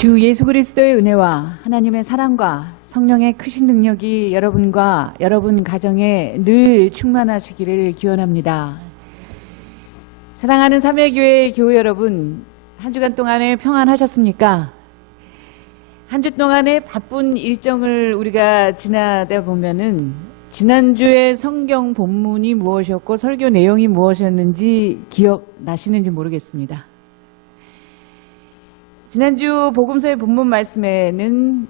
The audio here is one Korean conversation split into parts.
주 예수 그리스도의 은혜와 하나님의 사랑과 성령의 크신 능력이 여러분과 여러분 가정에 늘 충만하시기를 기원합니다. 사랑하는 삼회교회 교회 여러분, 한 주간 동안에 평안하셨습니까? 한 주 동안의 바쁜 일정을 우리가 지나다 보면은 지난주에 성경 본문이 무엇이었고 설교 내용이 무엇이었는지 기억나시는지 모르겠습니다. 지난주 복음서의 본문 말씀에는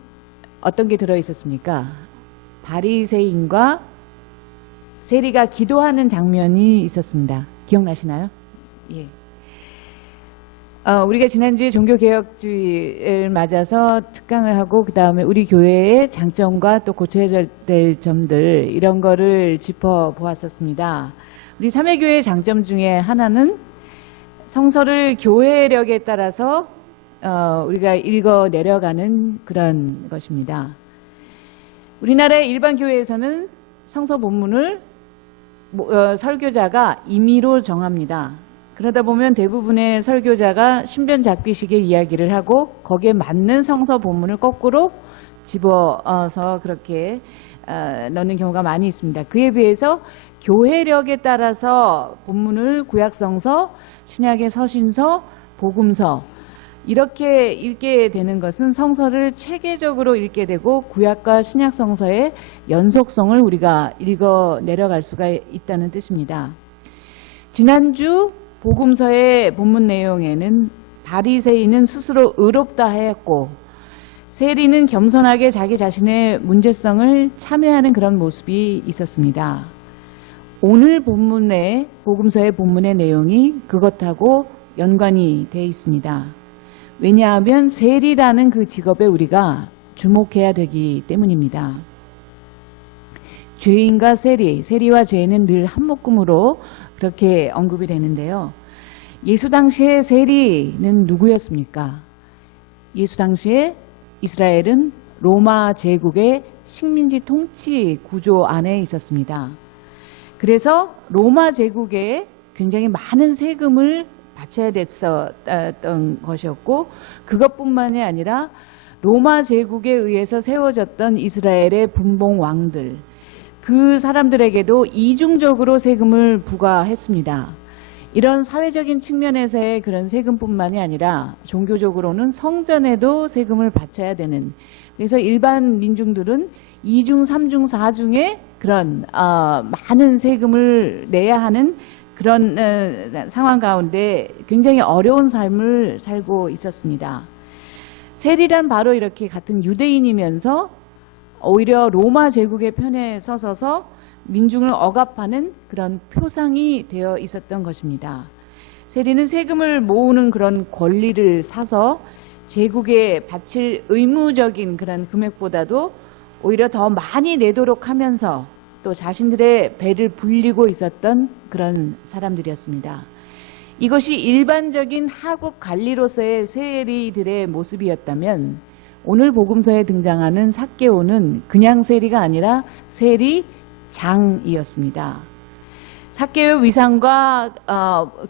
어떤 게 들어있었습니까? 바리새인과 세리가 기도하는 장면이 있었습니다. 기억나시나요? 예. 우리가 지난주에 종교개혁주의를 맞아서 특강을 하고 그 다음에 우리 교회의 장점과 또 고쳐야 될 점들 이런 거를 짚어보았었습니다. 우리 삼회교회의 장점 중에 하나는 성서를 교회력에 따라서 우리가 읽어 내려가는 그런 것입니다. 우리나라의 일반 교회에서는 성서 본문을 설교자가 임의로 정합니다. 그러다 보면 대부분의 설교자가 신변잡기식의 이야기를 하고 거기에 맞는 성서 본문을 거꾸로 집어서 그렇게 넣는 경우가 많이 있습니다. 그에 비해서 교회력에 따라서 본문을 구약성서, 신약의 서신서, 복음서 이렇게 읽게 되는 것은 성서를 체계적으로 읽게 되고 구약과 신약 성서의 연속성을 우리가 읽어 내려갈 수가 있다는 뜻입니다. 지난주 복음서의 본문 내용에는 바리새인은 스스로 의롭다 하였고 세리는 겸손하게 자기 자신의 문제성을 참여하는 그런 모습이 있었습니다. 오늘 본문의 복음서의 본문의 내용이 그것하고 연관이 되어 있습니다. 왜냐하면 세리라는 그 직업에 우리가 주목해야 되기 때문입니다. 죄인과 세리와 죄인은 늘 한 묶음으로 그렇게 언급이 되는데요. 예수 당시의 세리는 누구였습니까? 예수 당시에 이스라엘은 로마 제국의 식민지 통치 구조 안에 있었습니다. 그래서 로마 제국에 굉장히 많은 세금을 바쳐야 됐었던 것이었고 그것뿐만이 아니라 로마 제국에 의해서 세워졌던 이스라엘의 분봉 왕들 그 사람들에게도 이중적으로 세금을 부과했습니다. 이런 사회적인 측면에서의 그런 세금뿐만이 아니라 종교적으로는 성전에도 세금을 바쳐야 되는 그래서 일반 민중들은 2중, 3중, 4중의 그런 많은 세금을 내야 하는 그런 상황 가운데 굉장히 어려운 삶을 살고 있었습니다. 세리란 바로 이렇게 같은 유대인이면서 오히려 로마 제국의 편에 서서서 민중을 억압하는 그런 표상이 되어 있었던 것입니다. 세리는 세금을 모으는 그런 권리를 사서 제국에 바칠 의무적인 그런 금액보다도 오히려 더 많이 내도록 하면서 또 자신들의 배를 불리고 있었던 그런 사람들이었습니다. 이것이 일반적인 하국 관리로서의 세리들의 모습이었다면 오늘 복음서에 등장하는 삭개오는 그냥 세리가 아니라 세리장이었습니다. 삭개오의 위상과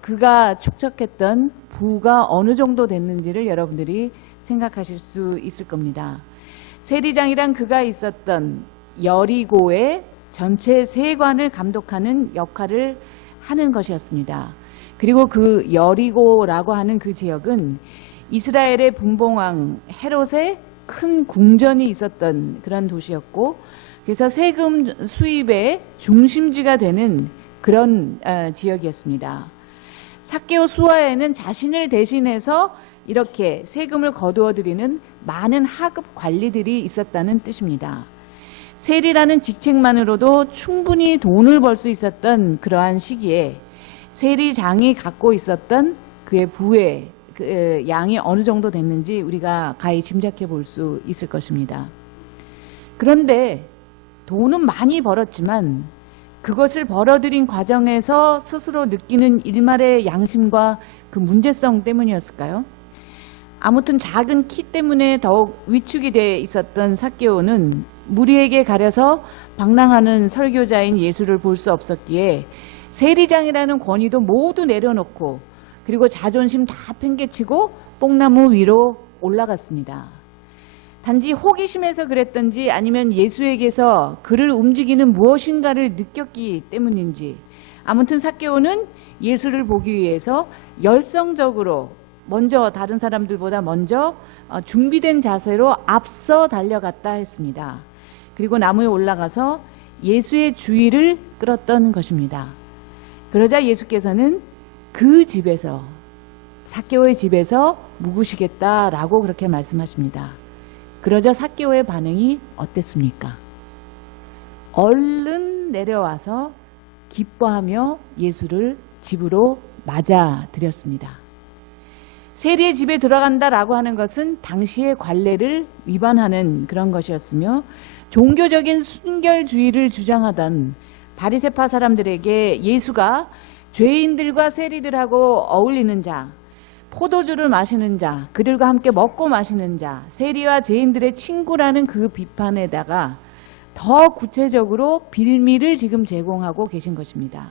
그가 축적했던 부가 어느 정도 됐는지를 여러분들이 생각하실 수 있을 겁니다. 세리장이란 그가 있었던 여리고의 전체 세관을 감독하는 역할을 하는 것이었습니다. 그리고 그 여리고라고 하는 그 지역은 이스라엘의 분봉왕 헤롯의 큰 궁전이 있었던 그런 도시였고 그래서 세금 수입의 중심지가 되는 그런 지역이었습니다. 삭개오 수하에는 자신을 대신해서 이렇게 세금을 거두어 드리는 많은 하급 관리들이 있었다는 뜻입니다. 세리라는 직책만으로도 충분히 돈을 벌 수 있었던 그러한 시기에 세리장이 갖고 있었던 그의 부의 그 양이 어느 정도 됐는지 우리가 가히 짐작해 볼 수 있을 것입니다. 그런데 돈은 많이 벌었지만 그것을 벌어들인 과정에서 스스로 느끼는 일말의 양심과 그 문제성 때문이었을까요? 아무튼 작은 키 때문에 더욱 위축이 돼 있었던 삭개오는 무리에게 가려서 방랑하는 설교자인 예수를 볼 수 없었기에 세리장이라는 권위도 모두 내려놓고 그리고 자존심 다 팽개치고 뽕나무 위로 올라갔습니다. 단지 호기심에서 그랬던지 아니면 예수에게서 그를 움직이는 무엇인가를 느꼈기 때문인지 아무튼 삭개오는 예수를 보기 위해서 열성적으로 먼저 다른 사람들보다 먼저 준비된 자세로 앞서 달려갔다 했습니다. 그리고 나무에 올라가서 예수의 주의를 끌었던 것입니다. 그러자 예수께서는 그 집에서 삭개오의 집에서 묵으시겠다라고 그렇게 말씀하십니다. 그러자 삭개오의 반응이 어땠습니까? 얼른 내려와서 기뻐하며 예수를 집으로 맞아들였습니다. 세리의 집에 들어간다라고 하는 것은 당시의 관례를 위반하는 그런 것이었으며 종교적인 순결주의를 주장하던 바리새파 사람들에게 예수가 죄인들과 세리들하고 어울리는 자, 포도주를 마시는 자, 그들과 함께 먹고 마시는 자, 세리와 죄인들의 친구라는 그 비판에다가 더 구체적으로 빌미를 지금 제공하고 계신 것입니다.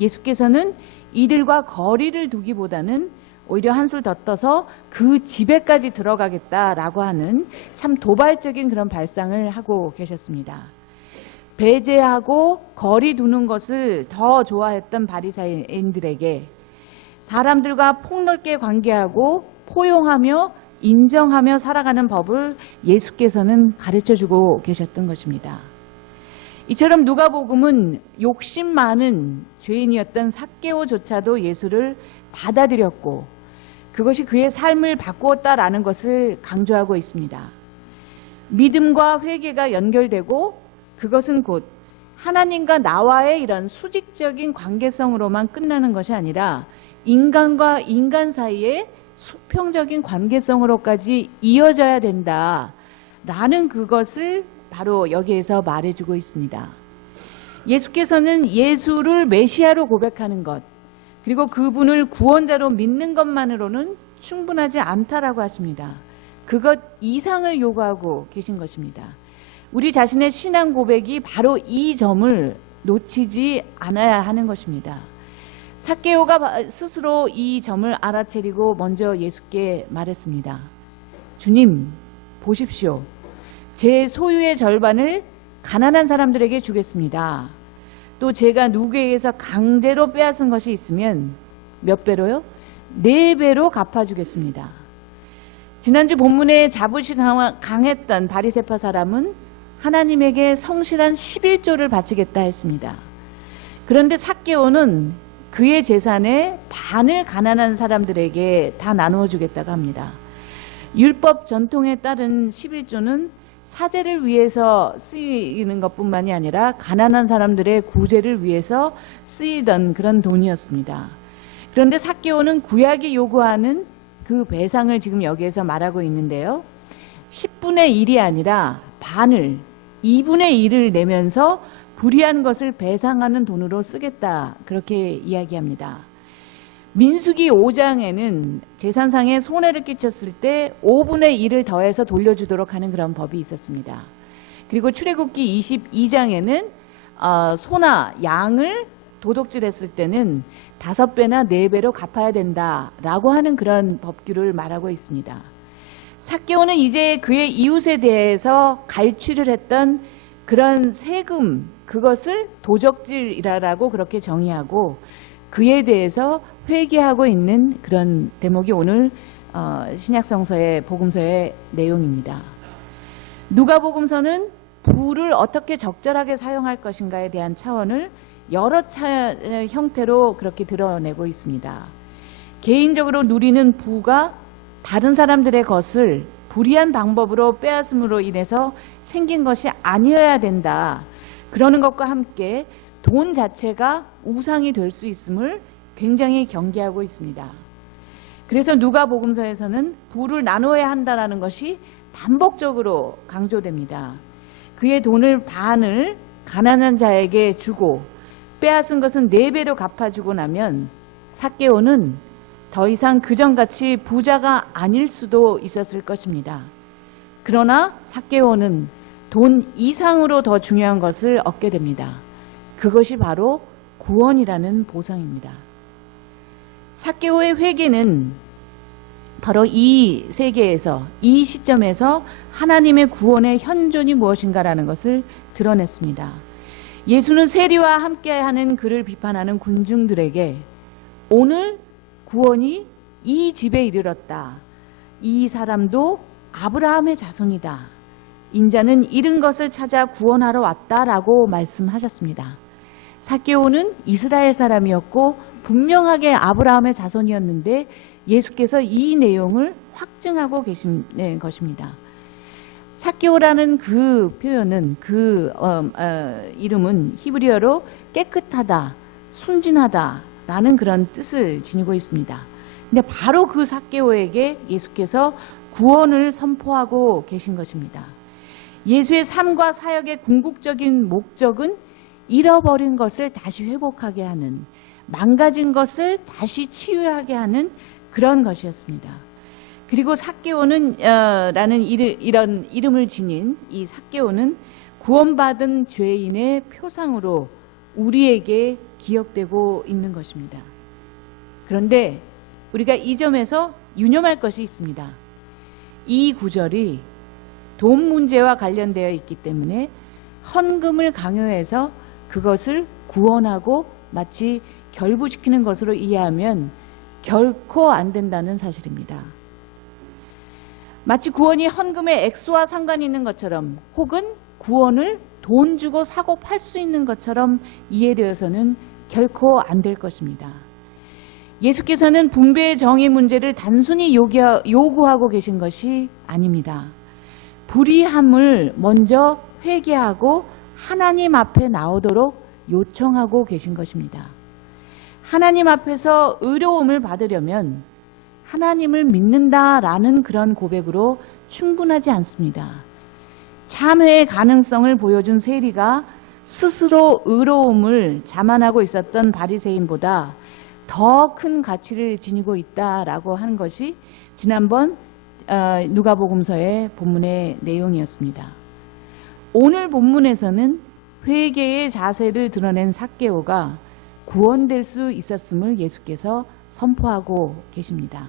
예수께서는 이들과 거리를 두기보다는 오히려 한술 더 떠서 그 집에까지 들어가겠다라고 하는 참 도발적인 그런 발상을 하고 계셨습니다. 배제하고 거리 두는 것을 더 좋아했던 바리새인들에게 사람들과 폭넓게 관계하고 포용하며 인정하며 살아가는 법을 예수께서는 가르쳐주고 계셨던 것입니다. 이처럼 누가복음은 욕심 많은 죄인이었던 삭개오조차도 예수를 받아들였고 그것이 그의 삶을 바꾸었다라는 것을 강조하고 있습니다. 믿음과 회개가 연결되고 그것은 곧 하나님과 나와의 이런 수직적인 관계성으로만 끝나는 것이 아니라 인간과 인간 사이의 수평적인 관계성으로까지 이어져야 된다라는 그것을 바로 여기에서 말해주고 있습니다. 예수께서는 예수를 메시아로 고백하는 것 그리고 그분을 구원자로 믿는 것만으로는 충분하지 않다라고 하십니다. 그것 이상을 요구하고 계신 것입니다. 우리 자신의 신앙 고백이 바로 이 점을 놓치지 않아야 하는 것입니다. 삭개오가 스스로 이 점을 알아차리고 먼저 예수께 말했습니다. 주님, 보십시오. 제 소유의 절반을 가난한 사람들에게 주겠습니다. 또 제가 누구에게서 강제로 빼앗은 것이 있으면 몇 배로요? 4배로 갚아주겠습니다. 지난주 본문에 자부심 강했던 바리새파 사람은 하나님에게 성실한 11조를 바치겠다 했습니다. 그런데 삭개오는 그의 재산의 반을 가난한 사람들에게 다 나누어 주겠다고 합니다. 율법 전통에 따른 11조는 사제를 위해서 쓰이는 것뿐만이 아니라 가난한 사람들의 구제를 위해서 쓰이던 그런 돈이었습니다. 그런데 삭개오는 구약이 요구하는 그 배상을 지금 여기에서 말하고 있는데요. 10분의 1이 아니라 반을 2분의 1을 내면서 불의한 것을 배상하는 돈으로 쓰겠다 그렇게 이야기합니다. 민수기 5장에는 재산상에 손해를 끼쳤을 때 5분의 1을 더해서 돌려주도록 하는 그런 법이 있었습니다. 그리고 출애굽기 22장에는 소나 양을 도둑질했을 때는 5배나 4배로 갚아야 된다라고 하는 그런 법규를 말하고 있습니다. 삭개오는 이제 그의 이웃에 대해서 갈취를 했던 그런 세금 그것을 도적질이라고 그렇게 정의하고 그에 대해서 회개하고 있는 그런 대목이 오늘 신약성서의 복음서의 내용입니다. 누가복음서는 부를 어떻게 적절하게 사용할 것인가에 대한 차원을 여러 형태로 그렇게 드러내고 있습니다. 개인적으로 누리는 부가 다른 사람들의 것을 불의한 방법으로 빼앗음으로 인해서 생긴 것이 아니어야 된다. 그러는 것과 함께 돈 자체가 우상이 될 수 있음을 굉장히 경계하고 있습니다. 그래서 누가복음서에서는 부를 나눠야 한다는 것이 반복적으로 강조됩니다. 그의 돈을 반을 가난한 자에게 주고 빼앗은 것은 4배로 갚아주고 나면 삭개오는 더 이상 그전같이 부자가 아닐 수도 있었을 것입니다. 그러나 삭개오는 돈 이상으로 더 중요한 것을 얻게 됩니다. 그것이 바로 구원이라는 보상입니다. 삭개오의 회개는 바로 이 세계에서, 이 시점에서 하나님의 구원의 현존이 무엇인가라는 것을 드러냈습니다. 예수는 세리와 함께하는 그를 비판하는 군중들에게 오늘 구원이 이 집에 이르렀다. 이 사람도 아브라함의 자손이다. 인자는 잃은 것을 찾아 구원하러 왔다라고 말씀하셨습니다. 삭개오는 이스라엘 사람이었고 분명하게 아브라함의 자손이었는데 예수께서 이 내용을 확증하고 계신 것입니다. 삭개오라는 그 표현은 이름은 히브리어로 깨끗하다, 순진하다라는 그런 뜻을 지니고 있습니다. 근데 바로 그 삭개오에게 예수께서 구원을 선포하고 계신 것입니다. 예수의 삶과 사역의 궁극적인 목적은 잃어버린 것을 다시 회복하게 하는, 망가진 것을 다시 치유하게 하는 그런 것이었습니다. 그리고 삭개오는 라는 이런 이름을 지닌 이 삭개오는 구원받은 죄인의 표상으로 우리에게 기억되고 있는 것입니다. 그런데 우리가 이 점에서 유념할 것이 있습니다. 이 구절이 돈 문제와 관련되어 있기 때문에 헌금을 강요해서 그것을 구원하고 마치 결부시키는 것으로 이해하면 결코 안 된다는 사실입니다. 마치 구원이 헌금의 액수와 상관이 있는 것처럼 혹은 구원을 돈 주고 사고 팔 수 있는 것처럼 이해되어서는 결코 안 될 것입니다. 예수께서는 분배의 정의 문제를 단순히 요구하고 계신 것이 아닙니다. 불의함을 먼저 회개하고 하나님 앞에 나오도록 요청하고 계신 것입니다. 하나님 앞에서 의로움을 받으려면 하나님을 믿는다라는 그런 고백으로 충분하지 않습니다. 참회의 가능성을 보여준 세리가 스스로 의로움을 자만하고 있었던 바리새인보다 더 큰 가치를 지니고 있다라고 하는 것이 지난번 누가복음서의 본문의 내용이었습니다. 오늘 본문에서는 회개의 자세를 드러낸 삭개오가 구원될 수 있었음을 예수께서 선포하고 계십니다.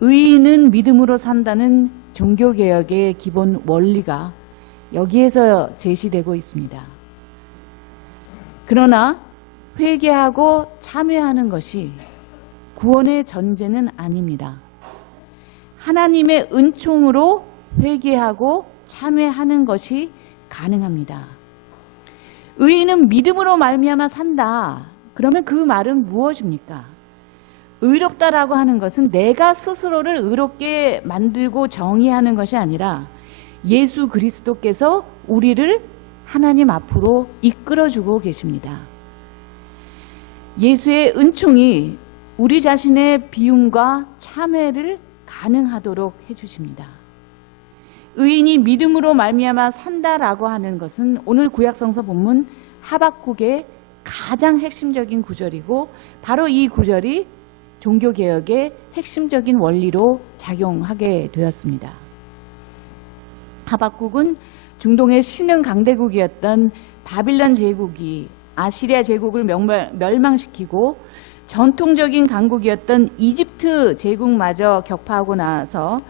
의인은 믿음으로 산다는 종교개혁의 기본 원리가 여기에서 제시되고 있습니다. 그러나 회개하고 참회하는 것이 구원의 전제는 아닙니다. 하나님의 은총으로 회개하고 참회하는 것이 가능합니다. 의인은 믿음으로 말미암아 산다. 그러면 그 말은 무엇입니까? 의롭다라고 하는 것은 내가 스스로를 의롭게 만들고 정의하는 것이 아니라 예수 그리스도께서 우리를 하나님 앞으로 이끌어주고 계십니다. 예수의 은총이 우리 자신의 비움과 참회를 가능하도록 해주십니다. 의인이 믿음으로 말미암아 산다라고 하는 것은 오늘 구약성서 본문 하박국의 가장 핵심적인 구절이고 바로 이 구절이 종교개혁의 핵심적인 원리로 작용하게 되었습니다. 하박국은 중동의 신흥 강대국이었던 바빌론 제국이 아시리아 제국을 멸망시키고 전통적인 강국이었던 이집트 제국마저 격파하고 나서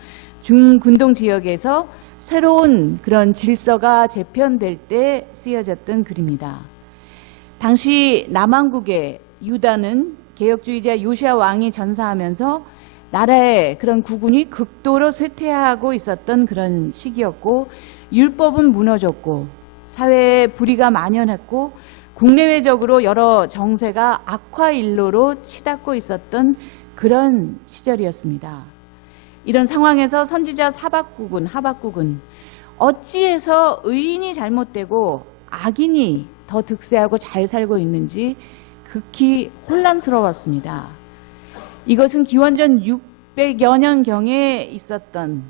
중근동 지역에서 새로운 그런 질서가 재편될 때 쓰여졌던 글입니다. 당시 남왕국의 유다는 개혁주의자 요시야 왕이 전사하면서 나라의 그런 국운이 극도로 쇠퇴하고 있었던 그런 시기였고 율법은 무너졌고 사회에 불의가 만연했고 국내외적으로 여러 정세가 악화일로로 치닫고 있었던 그런 시절이었습니다. 이런 상황에서 선지자 하박국은 어찌해서 의인이 잘못되고 악인이 더 득세하고 잘 살고 있는지 극히 혼란스러웠습니다. 이것은 기원전 600여 년경에 있었던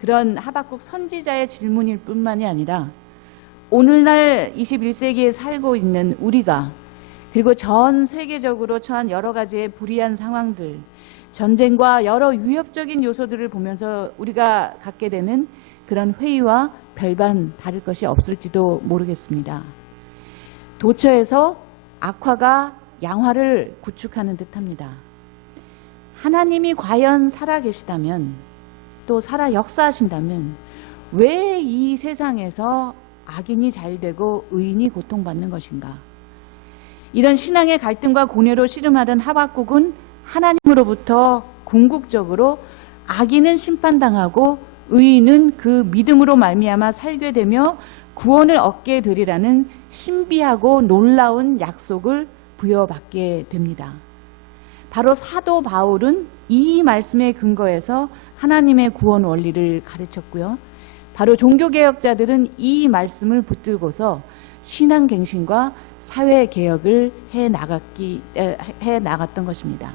그런 하박국 선지자의 질문일 뿐만이 아니라 오늘날 21세기에 살고 있는 우리가 그리고 전 세계적으로 처한 여러 가지의 불이한 상황들, 전쟁과 여러 위협적인 요소들을 보면서 우리가 갖게 되는 그런 회의와 별반 다를 것이 없을지도 모르겠습니다. 도처에서 악화가 양화를 구축하는 듯합니다. 하나님이 과연 살아계시다면, 또 살아 역사하신다면 왜 이 세상에서 악인이 잘되고 의인이 고통받는 것인가? 이런 신앙의 갈등과 고뇌로 씨름하던 하박국은 하나님으로부터 궁극적으로 악인은 심판당하고 의인은 그 믿음으로 말미암아 살게 되며 구원을 얻게 되리라는 신비하고 놀라운 약속을 부여받게 됩니다. 바로 사도 바울은 이 말씀에 근거해서 하나님의 구원 원리를 가르쳤고요. 바로 종교개혁자들은 이 말씀을 붙들고서 신앙갱신과 사회개혁을 해 나갔던 것입니다.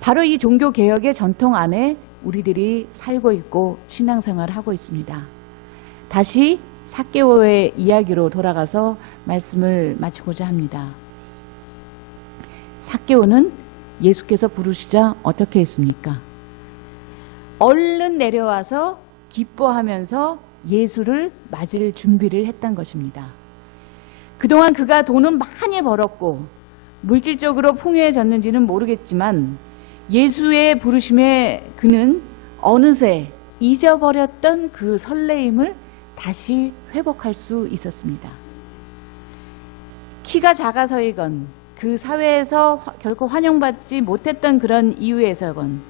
바로 이 종교개혁의 전통 안에 우리들이 살고 있고 신앙생활을 하고 있습니다. 다시 삭개오의 이야기로 돌아가서 말씀을 마치고자 합니다. 삭개오는 예수께서 부르시자 어떻게 했습니까? 얼른 내려와서 기뻐하면서 예수를 맞을 준비를 했던 것입니다. 그동안 그가 돈은 많이 벌었고 물질적으로 풍요해졌는지는 모르겠지만 예수의 부르심에 그는 어느새 잊어버렸던 그 설레임을 다시 회복할 수 있었습니다. 키가 작아서이건 그 사회에서 결코 환영받지 못했던 그런 이유에서건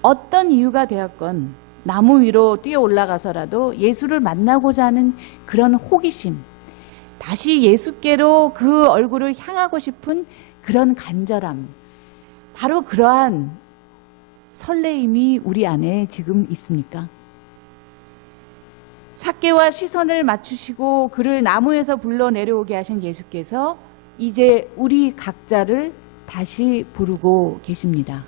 어떤 이유가 되었건 나무 위로 뛰어 올라가서라도 예수를 만나고자 하는 그런 호기심, 다시 예수께로 그 얼굴을 향하고 싶은 그런 간절함, 바로 그러한 설레임이 우리 안에 지금 있습니까? 삭개와 시선을 맞추시고 그를 나무에서 불러 내려오게 하신 예수께서 이제 우리 각자를 다시 부르고 계십니다.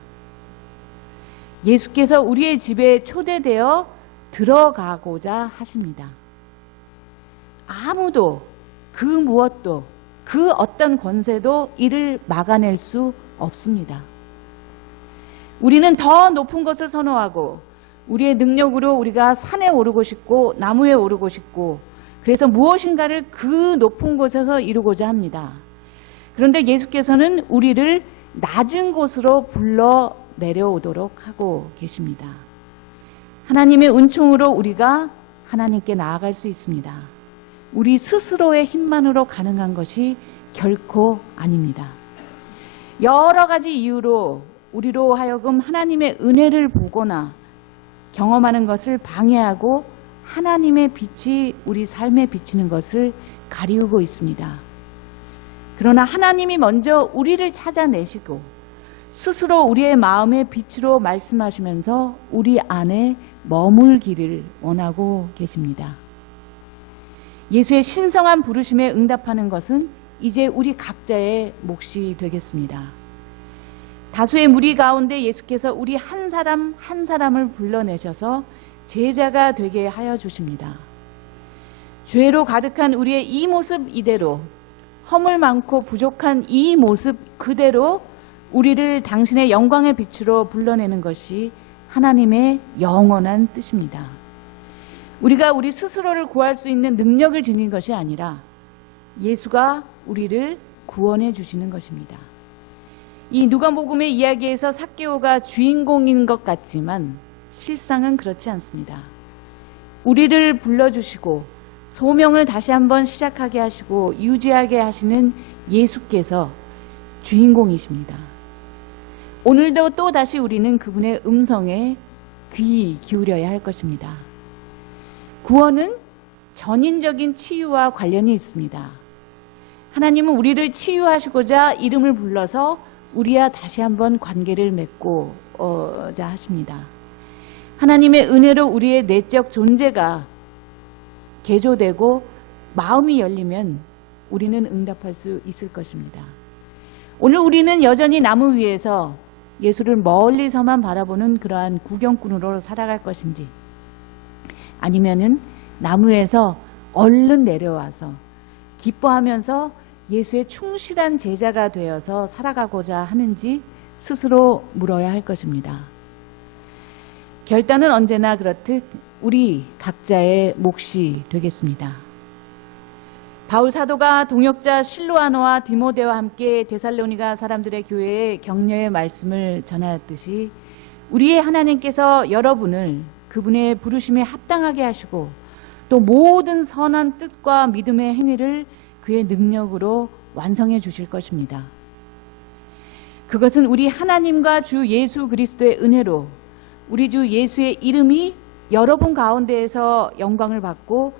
예수께서 우리의 집에 초대되어 들어가고자 하십니다. 아무도 그 무엇도 그 어떤 권세도 이를 막아낼 수 없습니다. 우리는 더 높은 것을 선호하고 우리의 능력으로 우리가 산에 오르고 싶고 나무에 오르고 싶고 그래서 무엇인가를 그 높은 곳에서 이루고자 합니다. 그런데 예수께서는 우리를 낮은 곳으로 불러 내려오도록 하고 계십니다. 하나님의 은총으로 우리가 하나님께 나아갈 수 있습니다. 우리 스스로의 힘만으로 가능한 것이 결코 아닙니다. 여러 가지 이유로 우리로 하여금 하나님의 은혜를 보거나 경험하는 것을 방해하고 하나님의 빛이 우리 삶에 비치는 것을 가리우고 있습니다. 그러나 하나님이 먼저 우리를 찾아내시고 스스로 우리의 마음의 빛으로 말씀하시면서 우리 안에 머물기를 원하고 계십니다. 예수의 신성한 부르심에 응답하는 것은 이제 우리 각자의 몫이 되겠습니다. 다수의 무리 가운데 예수께서 우리 한 사람 한 사람을 불러내셔서 제자가 되게 하여 주십니다. 죄로 가득한 우리의 이 모습 이대로, 허물 많고 부족한 이 모습 그대로 우리를 당신의 영광의 빛으로 불러내는 것이 하나님의 영원한 뜻입니다. 우리가 우리 스스로를 구할 수 있는 능력을 지닌 것이 아니라 예수가 우리를 구원해 주시는 것입니다. 이 누가복음의 이야기에서 삭개오가 주인공인 것 같지만 실상은 그렇지 않습니다. 우리를 불러주시고 소명을 다시 한번 시작하게 하시고 유지하게 하시는 예수께서 주인공이십니다. 오늘도 또 다시 우리는 그분의 음성에 귀 기울여야 할 것입니다. 구원은 전인적인 치유와 관련이 있습니다. 하나님은 우리를 치유하시고자 이름을 불러서 우리와 다시 한번 관계를 맺고자 하십니다. 하나님의 은혜로 우리의 내적 존재가 개조되고 마음이 열리면 우리는 응답할 수 있을 것입니다. 오늘 우리는 여전히 나무 위에서 예수를 멀리서만 바라보는 그러한 구경꾼으로 살아갈 것인지 아니면은 나무에서 얼른 내려와서 기뻐하면서 예수의 충실한 제자가 되어서 살아가고자 하는지 스스로 물어야 할 것입니다. 결단은 언제나 그렇듯 우리 각자의 몫이 되겠습니다. 바울 사도가 동역자 실로아노와 디모데와 함께 데살로니가 사람들의 교회에 격려의 말씀을 전하였듯이 우리의 하나님께서 여러분을 그분의 부르심에 합당하게 하시고 또 모든 선한 뜻과 믿음의 행위를 그의 능력으로 완성해 주실 것입니다. 그것은 우리 하나님과 주 예수 그리스도의 은혜로 우리 주 예수의 이름이 여러분 가운데에서 영광을 받고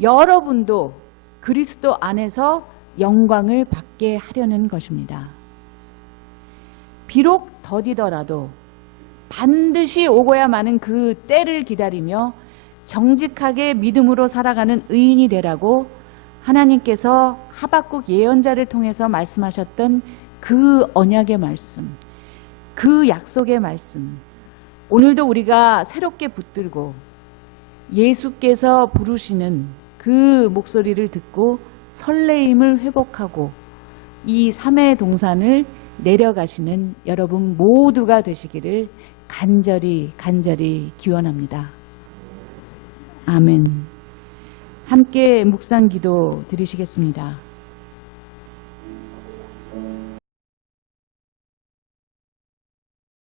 여러분도 그리스도 안에서 영광을 받게 하려는 것입니다. 비록 더디더라도 반드시 오고야 마는 그 때를 기다리며 정직하게 믿음으로 살아가는 의인이 되라고 하나님께서 하박국 예언자를 통해서 말씀하셨던 그 언약의 말씀, 그 약속의 말씀, 오늘도 우리가 새롭게 붙들고 예수께서 부르시는 그 목소리를 듣고 설레임을 회복하고 이 3의 동산을 내려가시는 여러분 모두가 되시기를 간절히 기원합니다. 아멘. 함께 묵상 기도 드리시겠습니다.